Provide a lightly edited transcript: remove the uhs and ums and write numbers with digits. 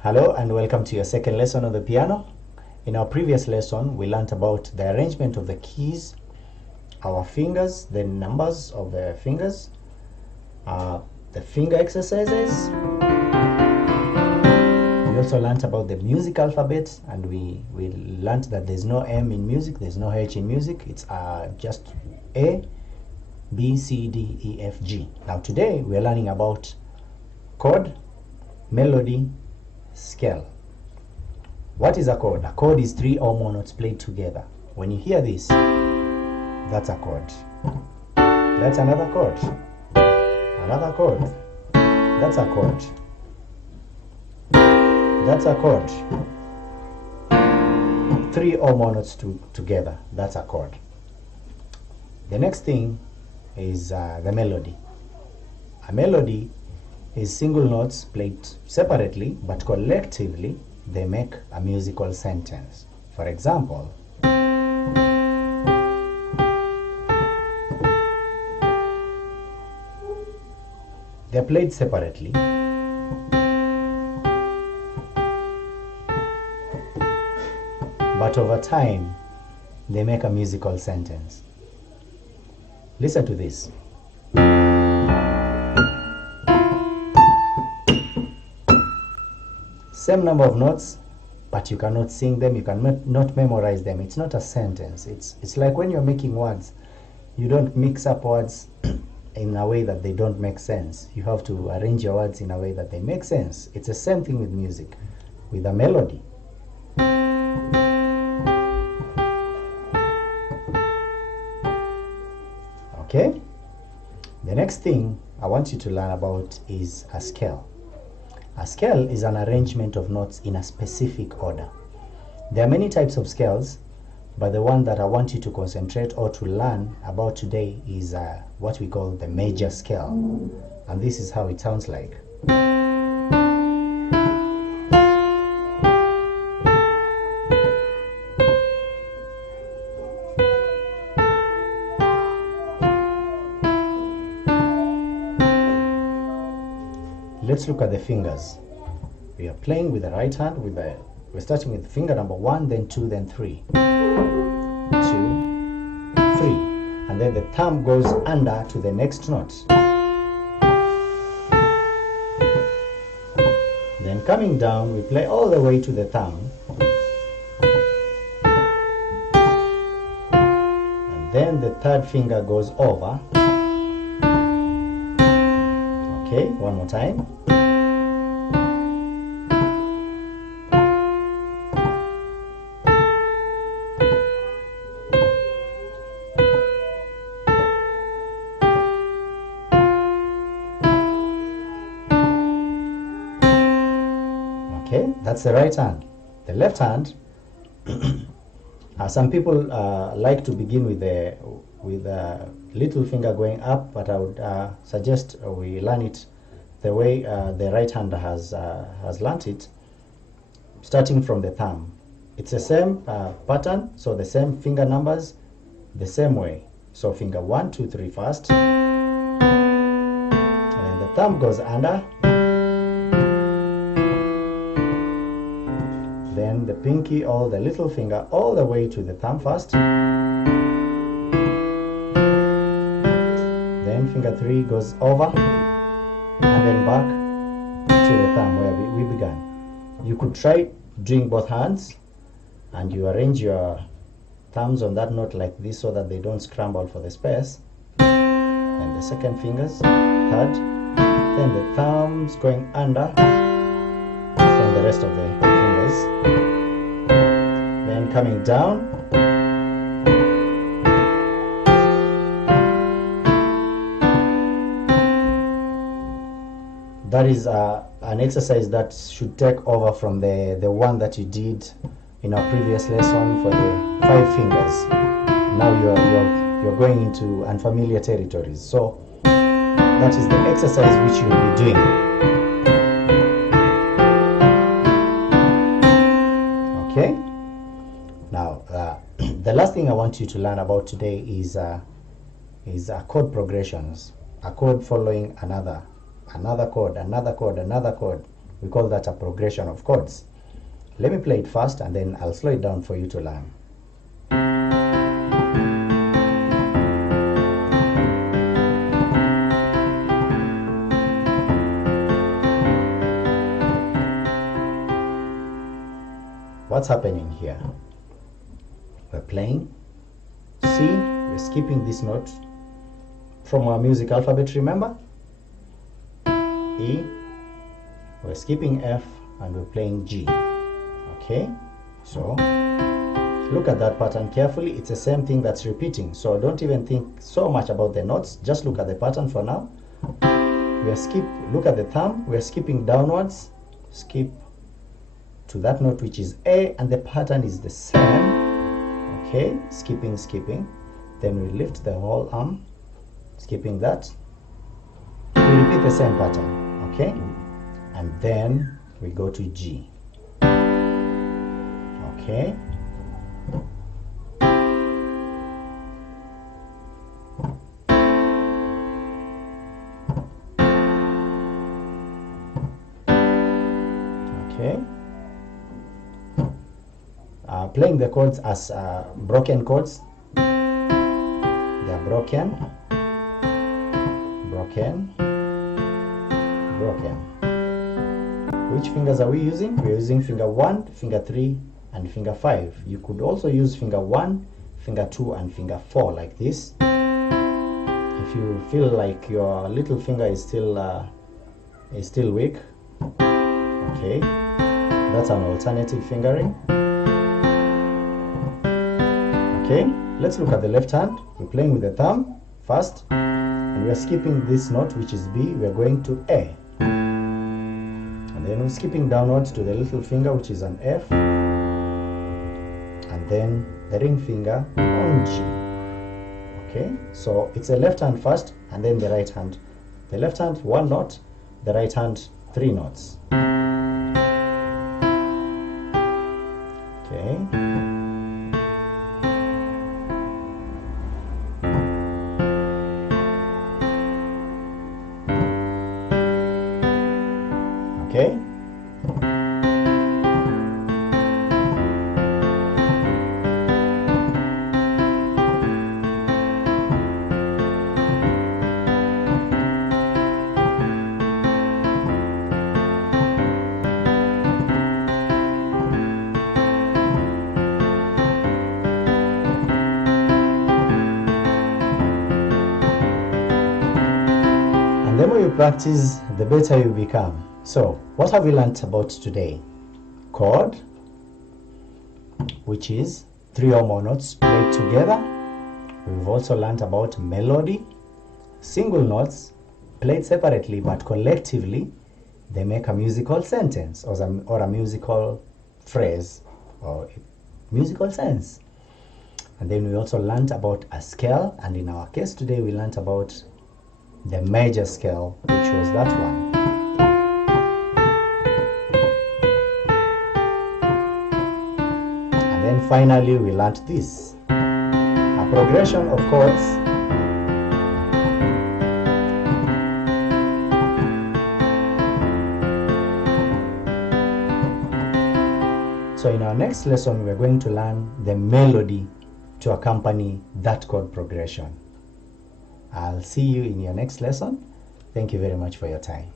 Hello and welcome to your second lesson on the piano. In our previous lesson, we learned about the arrangement of the keys, our fingers, the numbers of the fingers, the finger exercises. We also learned about the music alphabet, and we learned that there's no M in music, there's no H in music. It's just A, B, C, D, E, F, G. Now today we are learning about chord, melody, scale. What is a chord? A chord is 3 or more notes played together. When you hear this, that's a chord. That's another chord. Another chord. That's a chord. That's a chord. 3 or more notes together. That's a chord. The next thing is the melody. A melody is single notes played separately, but collectively they make a musical sentence. For example, they're played separately, but over time they make a musical sentence. Listen to this. Same number of notes, but you cannot sing them, you cannot memorize them. It's not a sentence. It's like when you're making words, you don't mix up words in a way that they don't make sense. You have to arrange your words in a way that they make sense. It's the same thing with music, with a melody. Okay? The next thing I want you to learn about is a scale. A scale is an arrangement of notes in a specific order. There are many types of scales, but the one that I want you to concentrate or to learn about today is what we call the major scale. And this is how it sounds like. Let's look at the fingers. We are playing with the right hand. We're starting with finger number 1, then 2, then 3. 2, 3. And then the thumb goes under to the next note. Then coming down, we play all the way to the thumb. And then the third finger goes over. Okay, one more time. Okay, that's the right hand. The left hand, some people like to begin with the little finger going up, but I would suggest we learn it the way the right hand has learnt it, starting from the thumb. It's the same pattern, so the same finger numbers, the same way. So finger 1, 2, 3 first, and then the thumb goes under, then the pinky or the little finger all the way to the thumb first, then finger 3 goes over, and then back to the thumb where we began. You could try doing both hands, and you arrange your thumbs on that note like this so that they don't scramble for the space. And the second fingers, third, then the thumbs going under, then the rest of the fingers, then coming down, that is an exercise that should take over from the one that you did in our previous lesson for the 5 fingers. Now you're going into unfamiliar territories. So that is the exercise which you will be doing. Okay? Now the last thing I want you to learn about today is chord progressions. A chord following another chord, another chord, another chord. We call that a progression of chords. Let me play it fast and then I'll slow it down for you to learn. What's happening here? We're playing C, we're skipping this note from our music alphabet, remember? E, we're skipping F, and we're playing G. Okay, so look at that pattern carefully. It's the same thing that's repeating, so don't even think so much about the notes, just look at the pattern for now. Look at the thumb, we're skipping downwards, skip to that note which is A, and the pattern is the same. Okay, skipping, then we lift the whole arm, skipping that, we repeat the same pattern. Okay, and then we go to G. Okay, okay. Playing the chords as broken chords. They are broken, broken, broken. Which fingers are we using? We're using finger 1, finger 3, and finger 5. You could also use finger 1, finger 2, and finger 4 like this. If you feel like your little finger is still weak, okay, that's an alternative fingering. Okay, let's look at the left hand. We're playing with the thumb first, and we are skipping this note which is B. We are going to A, and then we're skipping downwards to the little finger which is an F, and then the ring finger on G. Okay, so it's the left hand first and then the right hand. The left hand 1 note, the right hand 3 notes. Okay, okay. The more you practice, the better you become. So, what have we learnt about today? Chord, which is 3 or more notes played together. We've also learnt about melody, single notes played separately but collectively they make a musical sentence or a musical phrase or musical sense. And then we also learnt about a scale, and in our case today we learnt about the major scale, which was that one. And then finally we learnt this, a progression of chords So in our next lesson we're going to learn the melody to accompany that chord progression. I'll see you in your next lesson. Thank you very much for your time.